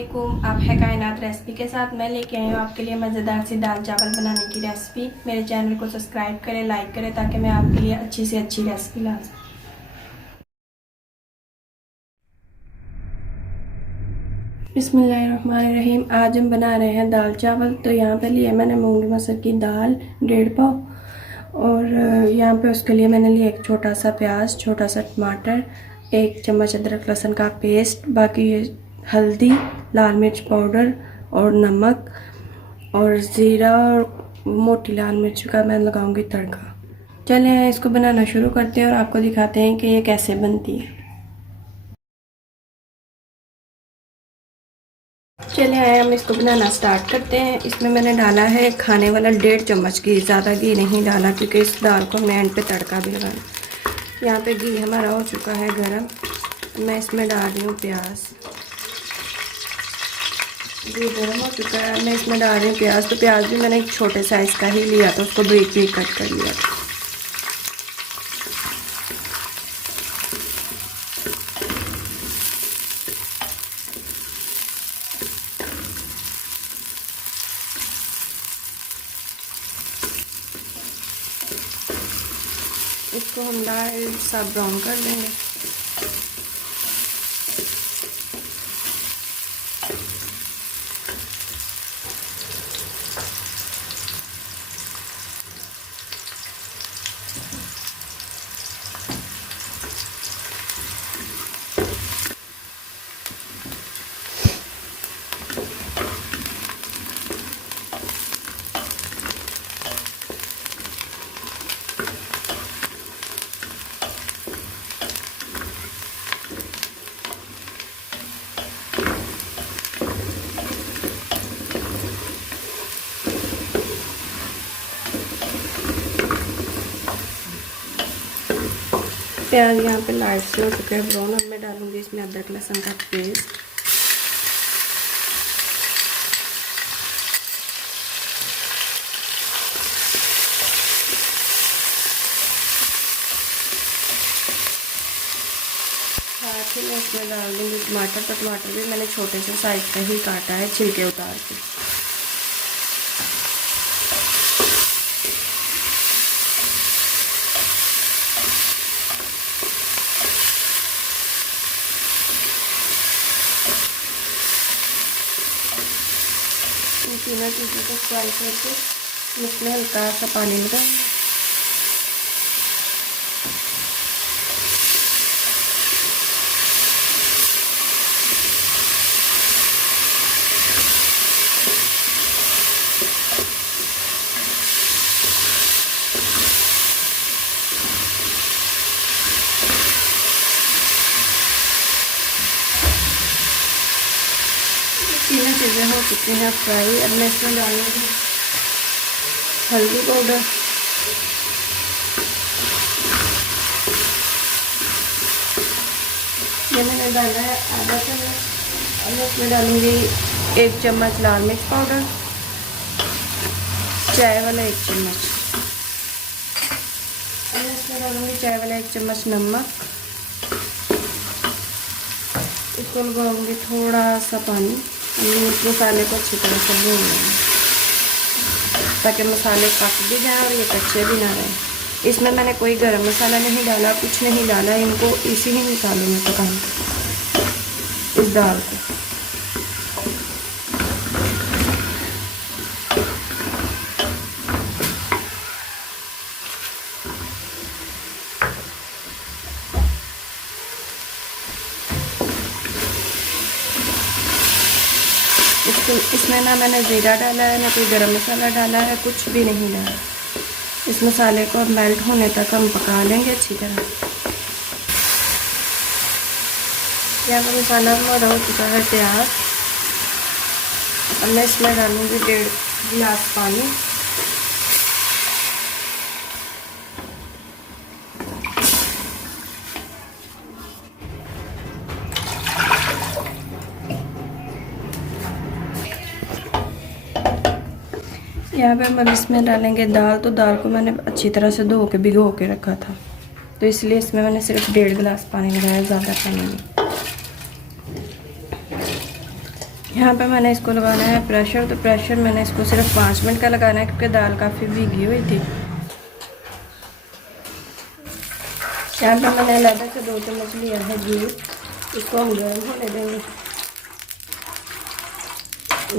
अस्सलामुअलैकुम। आप है कायनात रेसिपी के साथ मैं लेके आई हूँ आपके लिए मज़ेदार सी दाल चावल बनाने की रेसिपी। मेरे चैनल को सब्सक्राइब करें, लाइक करें ताकि मैं आपके लिए अच्छी से अच्छी रेसिपी ला सकूँ। बिस्मिल्लाहिर्रहमानिर्रहीम। आज हम बना रहे हैं दाल चावल। तो यहाँ पे लिए मैंने मूंग मसर की दाल 1.5 पाव और यहाँ पे उसके लिए मैंने लिया एक छोटा सा प्याज, छोटा सा टमाटर, 1 चम्मच अदरक लहसुन का पेस्ट, बाकी हल्दी, लाल मिर्च पाउडर और नमक और ज़ीरा और मोटी लाल मिर्च का मैं लगाऊंगी तड़का। चलिए इसको बनाना शुरू करते हैं और आपको दिखाते हैं कि ये कैसे बनती है। चलिए हम इसको बनाना स्टार्ट करते हैं। इसमें मैंने डाला है खाने वाला 1.5 चम्मच घी, ज़्यादा घी नहीं डाला क्योंकि इस दाल को मैं एंड पे तड़का भी लगाना। यहाँ पे घी हमारा हो चुका है गरम। मैं इसमें डाल रही हूँ प्याज। घी गरम हो चुका है, मैं इसमें डाल रही हूँ प्याज। तो प्याज भी मैंने एक छोटे साइज़ का ही लिया था, उसको ब्रीक ब्रीक कट कर लिया था। इसको हम लाइट सा ब्राउन कर लेंगे। प्याज यहाँ पे लाइट से हो चुका है ब्राउन। अब मैं डालूंगी इसमें अदरक लहसुन का पेस्ट। साथ ही मैं इसमें डाल दूँगी टमाटर। तो टमाटर भी मैंने छोटे से साइज का ही काटा है, छिलके उतार के। इन तीनों चीज़ों को फ्राई करके इसमें हल्का सा पानी लगाऊंगी। तीनों चीज़ें हो चुकी हैं फ्राई। अब मैं इसमें डालूंगी हल्दी पाउडर, ये मैंने डाला है आधा चम्मच। अब मैं इसमें डालूंगी 1 चम्मच लाल मिर्च पाउडर, चाय वाला 1 चम्मच। अब मैं इसमें डालूंगी चाय वाला 1 चम्मच नमक। इसको लगाऊंगी थोड़ा सा पानी। इस मसाले को अच्छी तरह से भून लेंगे ताकि मसाले पक भी जाएं और ये कच्चे भी ना रहें। इसमें मैंने कोई गरम मसाला नहीं डाला, कुछ नहीं डाला। इनको इसी ही मसाले में पकाना इस दाल को। इसमें ना मैंने ज़ीरा डाला है, ना कोई गरम मसाला डाला है, कुछ भी नहीं डाला। इस मसाले को मेल्ट होने तक हम पका लेंगे अच्छी तरह। यहाँ पर मसाला हमारा हो चुका है तैयार। अब मैं इसमें डालूँगी 1.5 गिलास पानी। यहाँ पे हम इसमें डालेंगे दाल। तो दाल को मैंने अच्छी तरह से धो के भिगो के रखा था, तो इसलिए इसमें मैंने सिर्फ 1.5 गिलास पानी लगाया, ज़्यादा पानी नहीं। यहाँ पे मैंने इसको लगाना है प्रेशर। तो प्रेशर मैंने इसको सिर्फ 5 मिनट का लगाना है क्योंकि दाल काफ़ी भीगी हुई थी। यहाँ पे मैंने अलग से 2 चम्मच लिया है घी, इसको हम गर्म होने देंगे।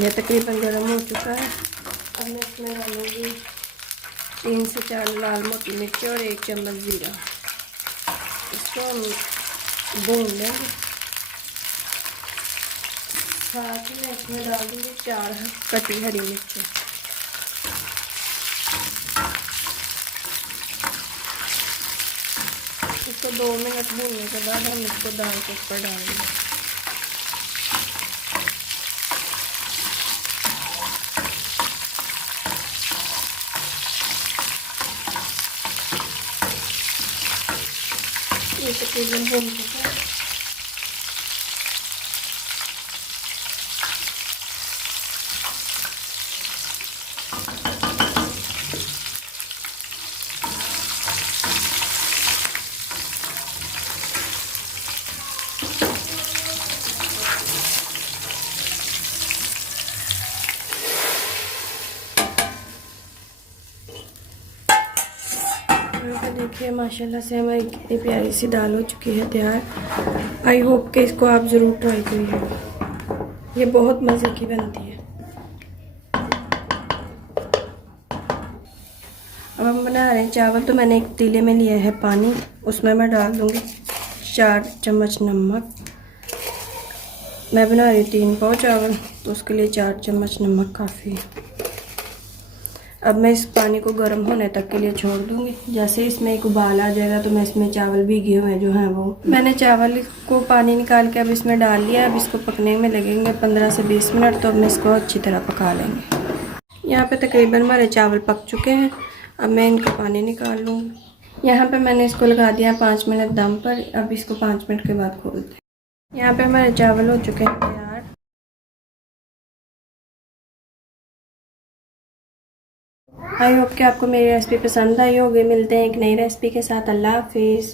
ये तकरीबन गर्म हो चुका है। अब मैं इसमें डालूँगी 3 से 4 लाल मोटी मिर्ची और 1 चम्मच जीरा। इसको हम भून लेंगे। साथ ही मैं इसमें डाल दूँगी 4 कटी हरी मिर्ची। इसको 2 मिनट भूनने के बाद हम इसको दाल के ऊपर डाल देंगे। ये तकरीबन भून चुका है। देखिए माशाल्लाह से हमारी कितनी प्यारी सी दाल हो चुकी है तैयार। आई होप कि इसको आप ज़रूर ट्राई करिए, ये बहुत मज़े की बनती है। अब हम बना रहे हैं चावल। तो मैंने एक पतीले में लिया है पानी, उसमें मैं डाल दूँगी 4 चम्मच नमक। मैं बना रही हूँ 3 पाव चावल, तो उसके लिए 4 चम्मच नमक काफ़ी है। अब मैं इस पानी को गर्म होने तक के लिए छोड़ दूँगी। जैसे इसमें एक उबाल आ जाएगा तो मैं इसमें चावल भीगे हुए जो हैं वो मैंने चावल को पानी निकाल के अब इसमें डाल लिया। अब इसको पकने में लगेंगे 15 से 20 मिनट, तो अब मैं इसको अच्छी तरह पका लेंगे। यहाँ पे तकरीबन हमारे चावल पक चुके हैं। अब मैं इनका पानी निकाल लूँगी। यहाँ पे मैंने इसको लगा दिया 5 मिनट दम पर। अब इसको 5 मिनट के बाद खोलते हैं। यहाँ पे हमारे चावल हो चुके हैं तैयार। आई होप कि आपको मेरी रेसिपी पसंद आई होगी। मिलते हैं एक नई रेसिपी के साथ। अल्लाह हाफिज़।